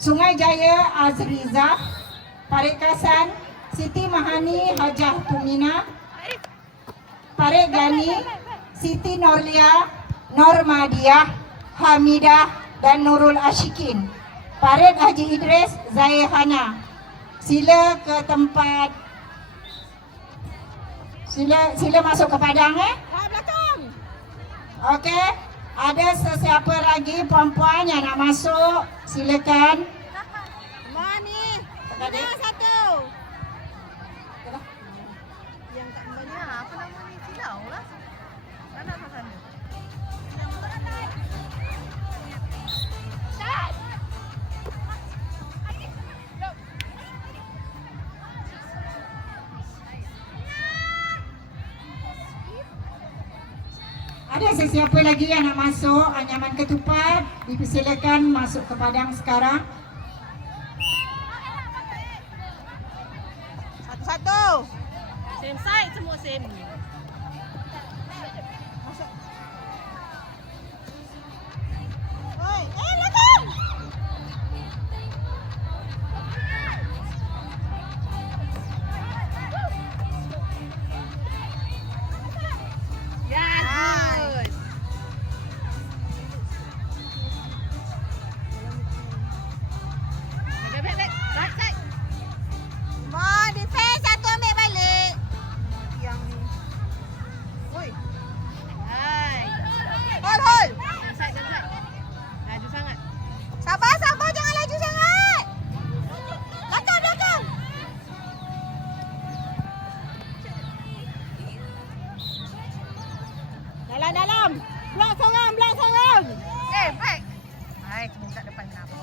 Sungai Jaya Azriza, Parikasan Siti Mahani Hajah Tumina, Parik Gani Siti Norlia Normadiah Hamidah dan Nurul Ashikin. Parit Haji Idris Zaihana. Sila ke tempat. Sila masuk ke padang Belakang. Okey. Ada sesiapa lagi perempuan yang nak masuk? Silakan. Mana? Ada satu. Yang tak banyak apa nama ni? Silau lah. Mana kat sana? Ada sesiapa lagi yang nak masuk anyaman ketupat? Dipersilakan masuk ke padang sekarang. Satu-satu. Same side, semua same. Masuk. Oi, belakang. Yes. Baik. Right side. Mau defense satu ambil balik. Yang ni. Oi. Hai. Hold. Dan side. Laju sangat. Sabar, jangan laju sangat. Belakang. Dalam. Blok sorang. Baik. Hai, cuma kat depan kenapa?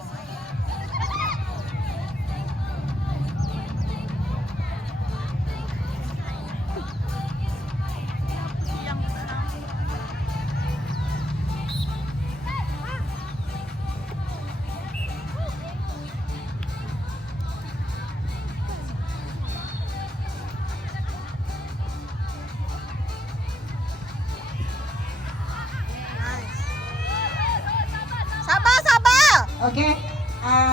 Sabar. Okey.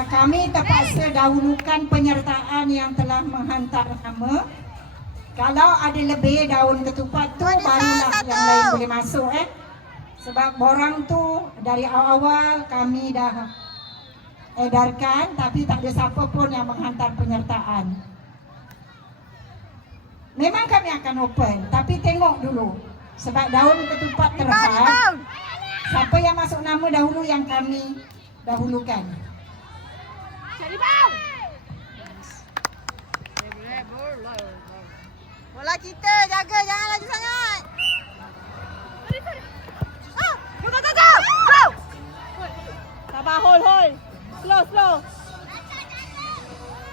Kami terpaksa dahulukan penyertaan yang telah menghantar nama. Kalau ada lebih daun ketupat tu barulah yang lain boleh masuk Sebab borang tu dari awal kami dah edarkan tapi tak ada siapa pun yang menghantar penyertaan. Memang kami akan open tapi tengok dulu sebab daun ketupat terhad. Siapa yang masuk nama dahulu yang kami dahulukan. Cari bang. Bola kita jaga jangan laju sangat. Go. Sabar hold. Slow.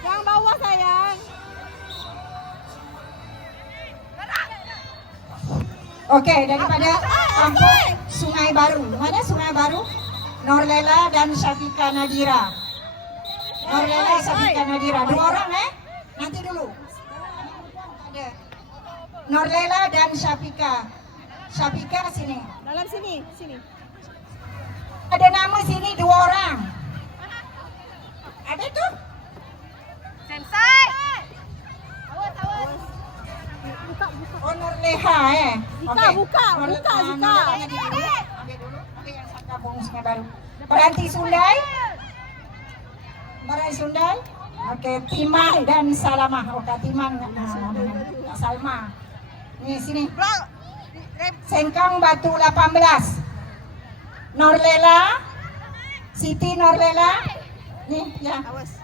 Yang bawah sayang. Okey, daripada kampung Sungai Baru. Mana Sungai Baru? Norlela dan Syafiqah Nadira. Dua orang Nanti dulu. Ada. Norlela dan Syafiqah. Syafiqah sini. Dalam sini. Ada nama sini dua orang. Ada tu? Sensai. Awas. Oh, Norleha Zika, Okey. buka, Zika. Ambil dulu. Ambil yang kampung Sungai Baru. Beranti Sundai. Okey, Timah dan Salamah. Okey, Timah Salma. Ni sini. Sengkang Batu 18. Norlela. Siti Norlela. Ni ya. Awas.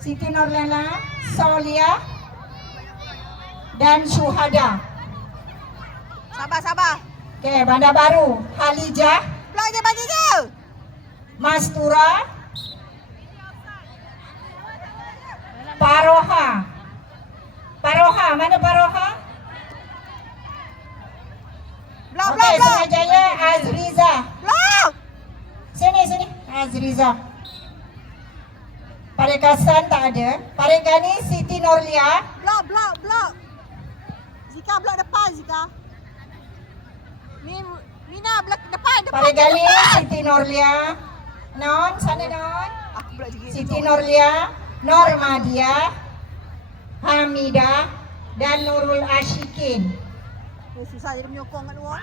Siti Norlela, Solia dan Syuhada. Sabar. Okey, Bandar Baru, Halijah, Blok je bagi je. Mastura, Paroha. Mana Paroha? Blok. Okey, Sungai Jaya, Azriza. Blok. Sini, Azriza. Parikasan tak ada. Parigani, Siti Norlia. Blok. Zika blok depan Zika. Mina blok depan. Parigani, Siti Norlia. Non, sana non. Siti Nurlia, Normadia, Hamidah, dan Nurul Ashikin. Susah jadi menyokong kat luar.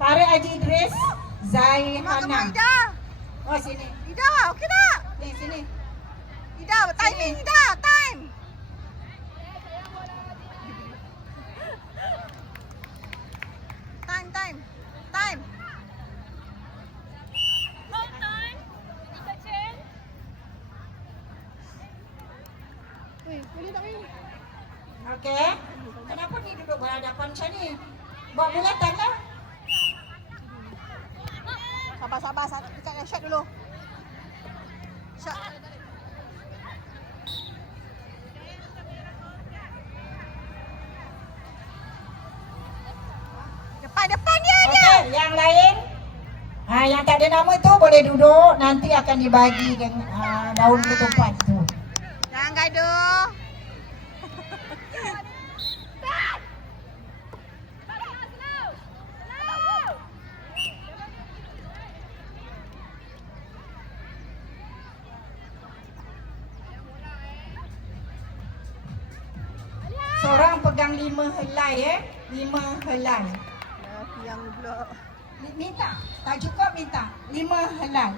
Tarik Haji Idris, Kemana Zaihana. Ida? Oh sini, Ida, okey tak? sini. Ida, timing Ida, time. Time. Boleh tak main? Okey. Kenapa ni duduk berhadapan macam ni? Buat bulatan lah. Sabar. Dekat dengan shot dulu. Shot. Depan dia. Okey, yang lain. Yang tak ada nama tu boleh duduk. Nanti akan dibagi dengan daun ketupat tu. Jangan gaduh. Seorang pegang 5 helai 5 helai. Yang pula. Minta. Tak cukup minta. 5 helai.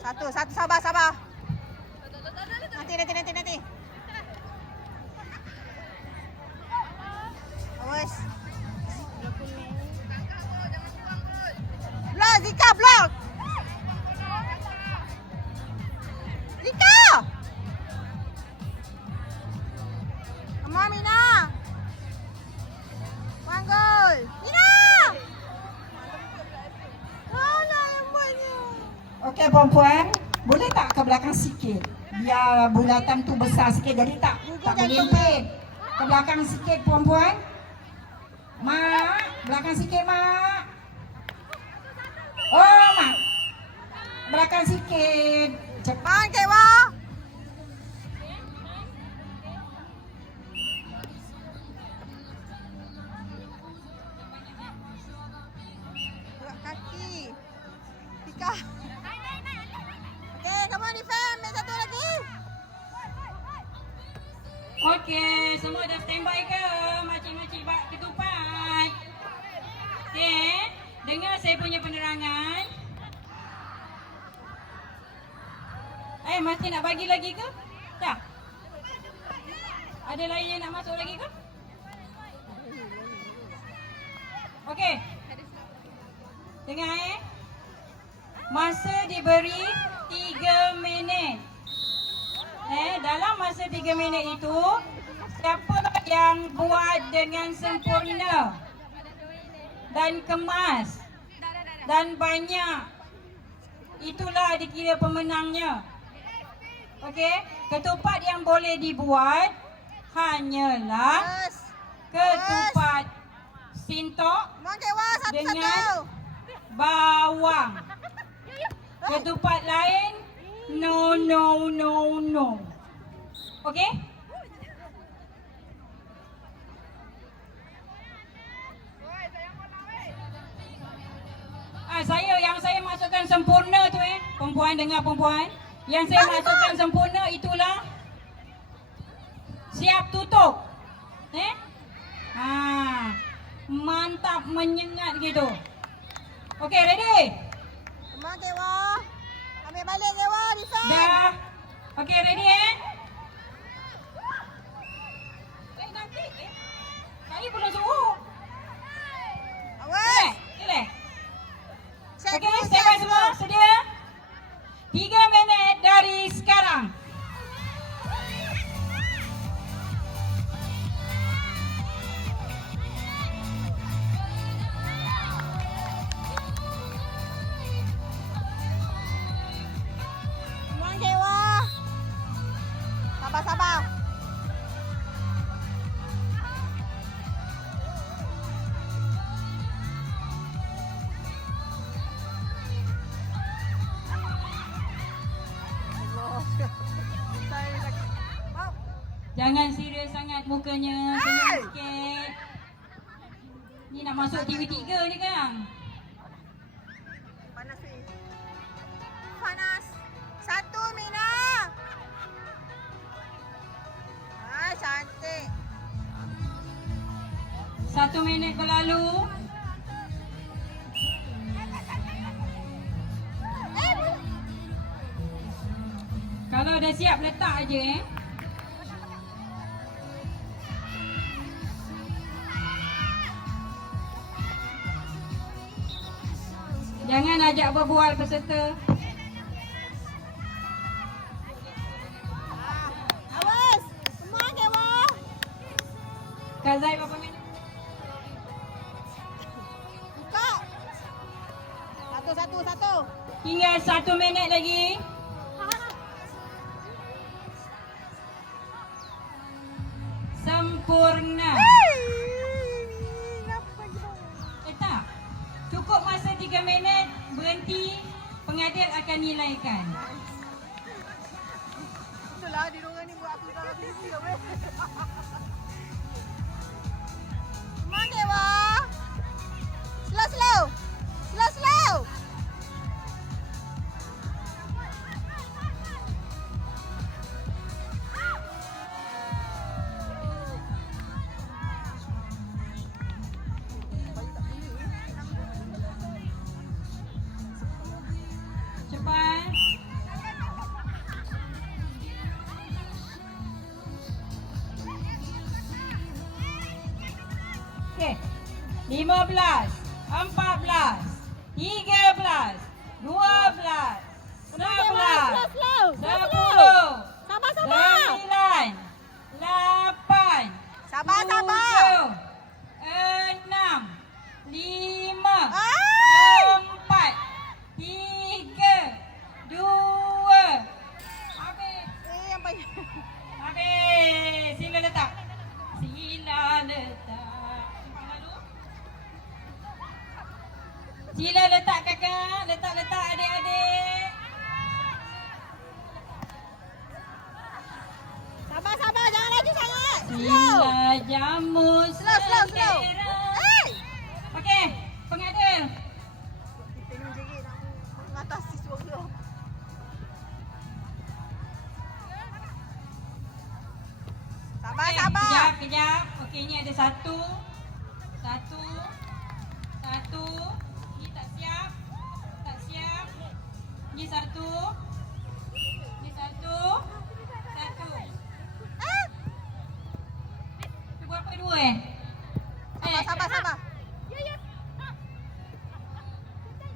Satu, sabar. Nanti. Awas. Blok, Zika, blok. Zika. Mama Mina. One goal. Mina. Alah yang banyak. Okey perempuan, boleh tak ke belakang sikit? Biar bulatan tu besar sikit jadi tak melimpit. Ke belakang sikit perempuan. Mak, belakang sikit mak. Oh mak. Belakang sikit. Cepat Kewa. Gerak kaki. Tika. Okey, come on defend. Main satu lagi. Okey, semua dah standby ke? Makcik-makcik bak ketupat. Okey, dengar saya punya penerangan. Masih nak bagi lagi ke? Tak? Ada lain yang nak masuk lagi ke? Okey. Dengar masa diberi 3 minit. Dalam masa 3 minit itu, siapa yang buat dengan sempurna dan kemas dan banyak, itulah dikira pemenangnya. Okey, ketupat yang boleh dibuat hanyalah Yes. ketupat sintok Come on Kewa, satu-satu. dengan bawang. Ketupat lain no. Okey? Yang saya masukkan sempurna tu perempuan dengar perempuan. Yang saya masukkan sempurna itulah siap tutup. Mantap menyengat gitu. Okey, ready? Come on Kewa. Ambil balik Kewa, defend. Dah. Okey, ready nanti saya belum suruh. Awas. Relax. Check Okey, dulu, standby semua. Sedia? 3 minit dari sekarang. Come on Kewa. Sabar. Jangan serius sangat mukanya. Senyum sikit. Ni nak masuk TV3 ni kan? 1 minit berlalu. Kalau dah siap letak aje Jangan ajak berbual peserta. Awas. Semua ke bawah. Kak Zai berapa minit? Buka. Satu. Tinggal 1 minit lagi. Sempurna. Tak. Cukup masa 3 minit, berhenti, pengadil akan nilaikan. Itulah dia orang ni buat aku dalam TV weh. Semua ke bawah. Slow. Cepat. Okey. 15, 14, 13, 12, 11, Slow. 10, Sabar. 9, 8, Sabar. 7, 6, 5, Ah! 4, 3, 2, habis. Yang banyak. Habis. Sila letak. Sila letak kakak. Letak adik-adik. Sabar. Jangan laju sangat. Sila jamu Slow. selera. Hey! Okey, pengadil. Kita ni jadi nak mengatasi suara. Sabar. Kejap. Okey, ni ada satu. Ni tak siap. Ni satu. Ah! Tu berapa dua Sabar.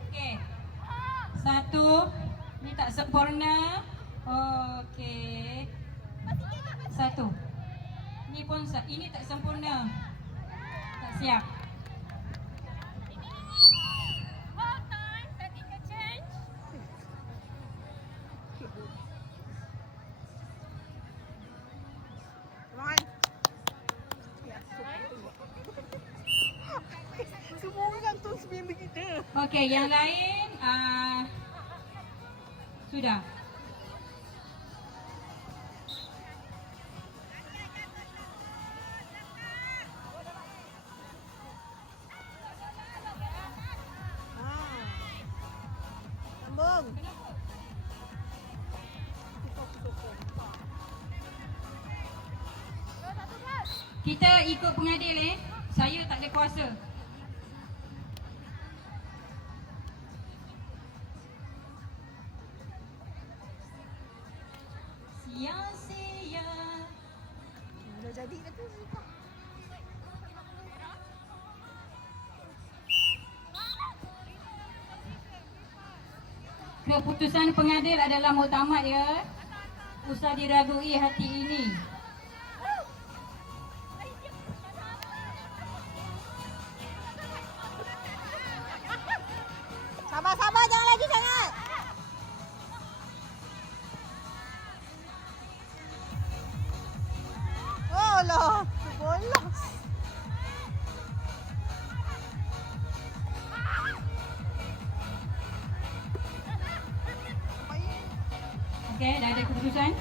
Okey. Satu. Ni tak sempurna. Okey. Satu. Ni pun ini tak sempurna. Tak siap. Semua orang tu sebenarnya kita. Okey, yang lain sudah. Sambung. Kita ikut pengadil Saya tak ada kuasa. Sia-sia. Dah jadi dah tu. Keputusan pengadil adalah muktamad ya. Usah diragui hati ini. Sabar, jangan laju sangat. Oh lah, bolos. Okey, dah ada keputusan.